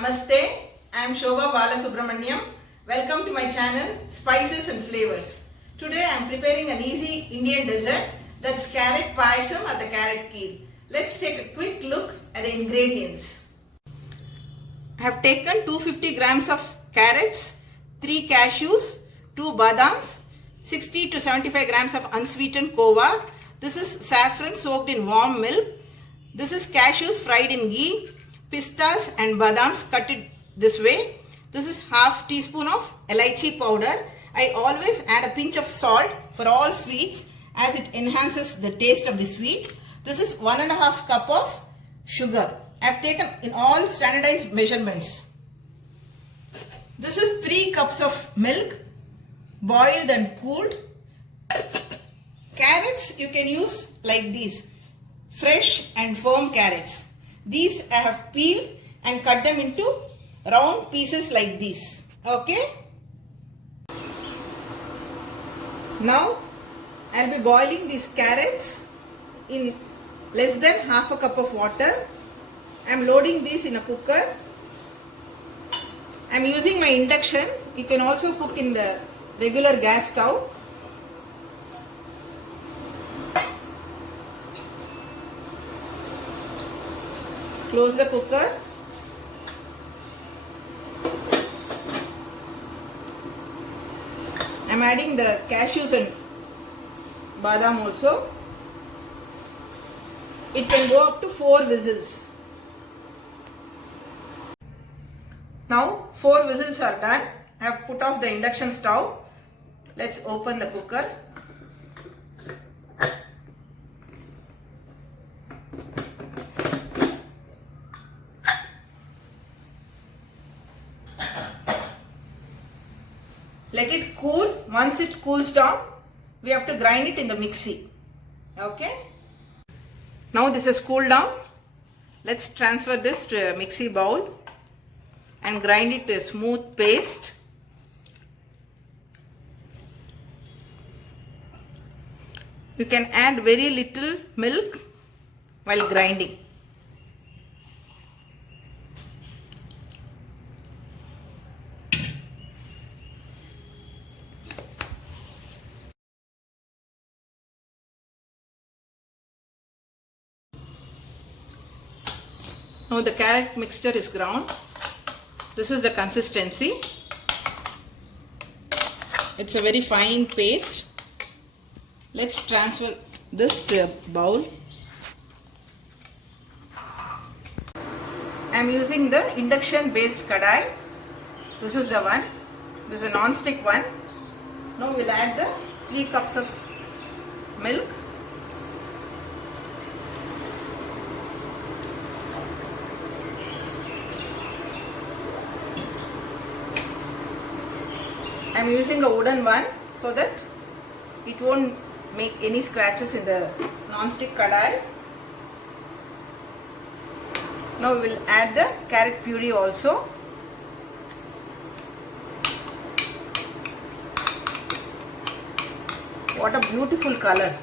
Namaste, I am Shobha Balasubramaniam. Welcome to my channel Spices and Flavors. Today I am preparing an easy Indian dessert, that's carrot payasam or the carrot kheer. Let's take a quick look at the ingredients. I have taken 250 grams of carrots, 3 cashews, 2 badams, 60 to 75 grams of unsweetened kova. This is saffron soaked in warm milk. This is cashews fried in ghee, pistas and badams cut it this way. This is half teaspoon of elaichi powder. I always add a pinch of salt for all sweets as it enhances the taste of the sweet. This is 1.5 cup of sugar. I have taken in all standardized measurements. This is 3 cups of milk, boiled and cooled. Carrots you can use like these, fresh and firm carrots. These I have peeled and cut them into round pieces like this. Okay. Now I'll be boiling these carrots in less than half a cup of water. I'm loading these in a cooker. I'm using my induction. You can also cook in the regular gas stove. Close the cooker. I'm adding the cashews and badam also. It can go up to 4 whistles. Now 4 whistles are done. I have put off the induction stove. Let's open the cooker. Let it cool. Once it cools down, we have to grind it in the mixie. Okay. Now this has cooled down. Let's transfer this to a mixie bowl and grind it to a smooth paste. You can add very little milk while grinding. Now the carrot mixture is ground. This is the consistency. It's a very fine paste. Let's transfer this to a bowl. I am using the induction based kadai. This is the one. This is a non-stick one. Now we'll add the 3 cups of milk. I am using a wooden one so that it won't make any scratches in the non-stick kadai. Now we will add the carrot puree also. What a beautiful color.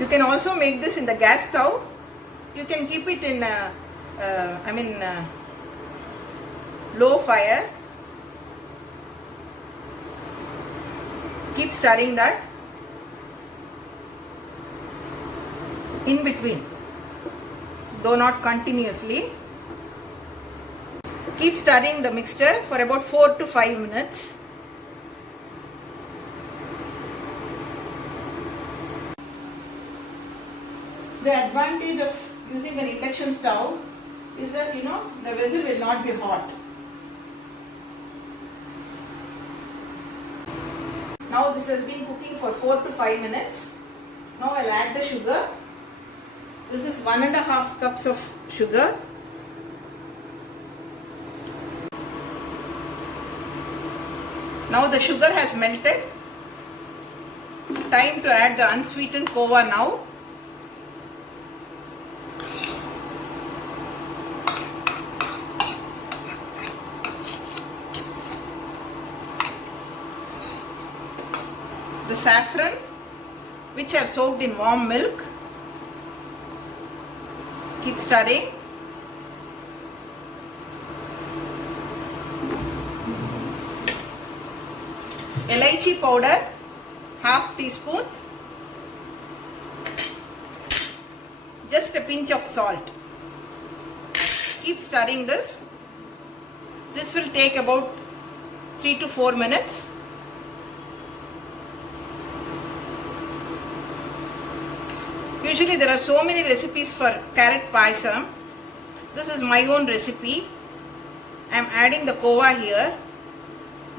You can also make this in the gas stove. You can keep it in low fire. Keep stirring that in between, though not continuously. Keep stirring the mixture for about 4 to 5 minutes. The advantage of using an induction stove is that the vessel will not be hot. Now this has been cooking for 4 to 5 minutes. Now I'll add the sugar. This is 1.5 cups of sugar. Now the sugar has melted. Time to add the unsweetened kova now. the saffron, which I have soaked in warm milk. Keep stirring. Elaichi powder, half teaspoon. Just a pinch of salt. Keep stirring this. This will take about 3 to 4 minutes. Usually there are so many recipes for carrot payasam. This is my own recipe. I am adding the kova here.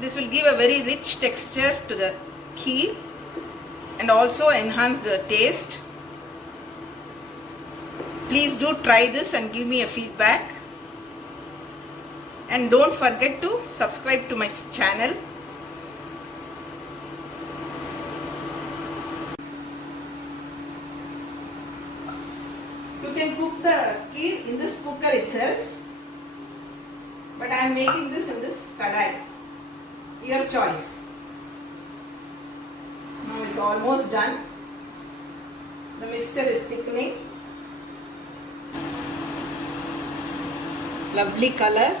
This will give a very rich texture to the kheer and also enhance the taste. Please do try this and give me a feedback. And don't forget to subscribe to my channel. You can cook the kheer in this cooker itself, but I am making this in this kadai. Your choice. Now it's almost done. The mixture is thickening. Lovely color.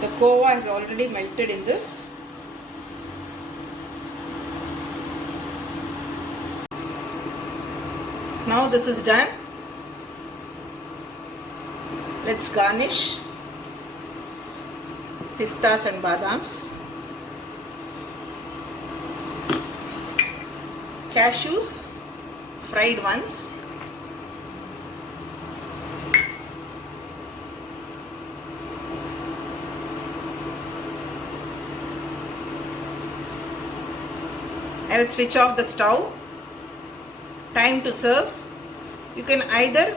The kova has already melted in this. Now this is done. Let's garnish pistas and badams, cashews, fried ones, I will switch off the stove. Time to serve. You can either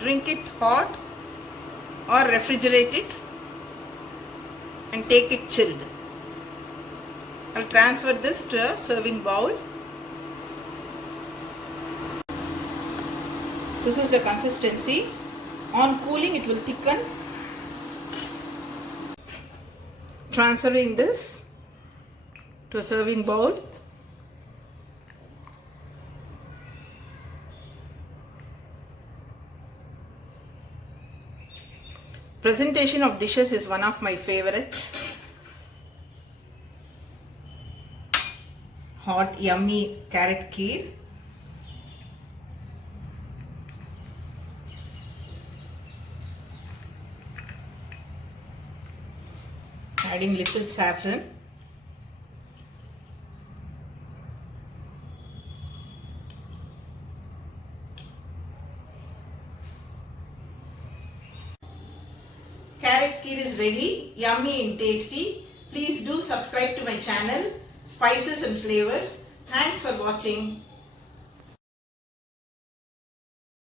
drink it hot or refrigerate it and take it chilled. I'll transfer this to a serving bowl. This is the consistency. On cooling it will thicken. Transferring this to a serving bowl. Presentation of dishes is one of my favorites. Hot, yummy carrot kheer. Adding little saffron. Carrot kheer is ready, yummy and tasty. Please do subscribe to my channel, Spices and Flavors. Thanks for watching.